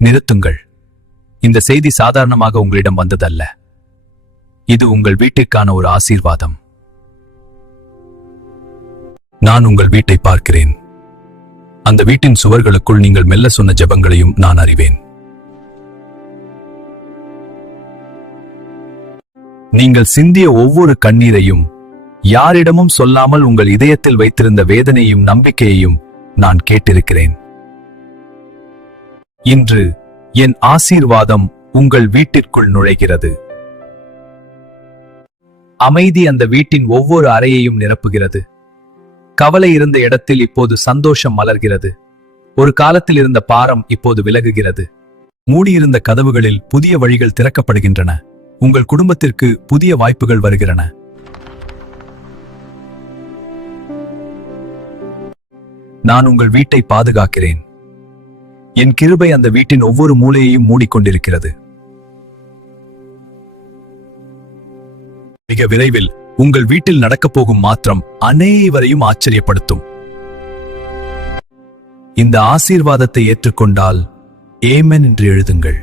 நிறுத்துங்கள். இந்த செய்தி சாதாரணமாக உங்களிடம் வந்ததல்ல. இது உங்கள் வீட்டிற்கான ஒரு ஆசீர்வாதம். நான் உங்கள் வீட்டை பார்க்கிறேன். அந்த வீட்டின் சுவர்களுக்குள் நீங்கள் மெல்ல சொன்ன ஜெபங்களையும் நான் அறிவேன். நீங்கள் சிந்திய ஒவ்வொரு கண்ணீரையும், யாரிடமும் சொல்லாமல் உங்கள் இதயத்தில் வைத்திருந்த வேதனையும் நம்பிக்கையையும் நான் கேட்டிருக்கிறேன். இன்று என் ஆசீர்வாதம் உங்கள் வீட்டிற்குள் நுழைகிறது. அமைதி அந்த வீட்டின் ஒவ்வொரு அறையையும் நிரப்புகிறது. கவலை இருந்த இடத்தில் இப்போது சந்தோஷம் மலர்கிறது. ஒரு காலத்தில் இருந்த பாரம் இப்போது விலகுகிறது. மூடியிருந்த கதவுகளில் புதிய வழிகள் திறக்கப்படுகின்றன. உங்கள் குடும்பத்திற்கு புதிய வாய்ப்புகள் வருகிறன. நான் உங்கள் வீட்டை பாதுகாக்கிறேன். என் கிருபை அந்த வீட்டின் ஒவ்வொரு மூலையையும் மூடிக்கொண்டிருக்கிறது. மிக விரைவில் உங்கள் வீட்டில் நடக்கப் போகும் மாற்றம் அனைவரையும் ஆச்சரியப்படுத்தும். இந்த ஆசீர்வாதத்தை ஏற்றுக்கொண்டால் ஆமென் என்று எழுதுங்கள்.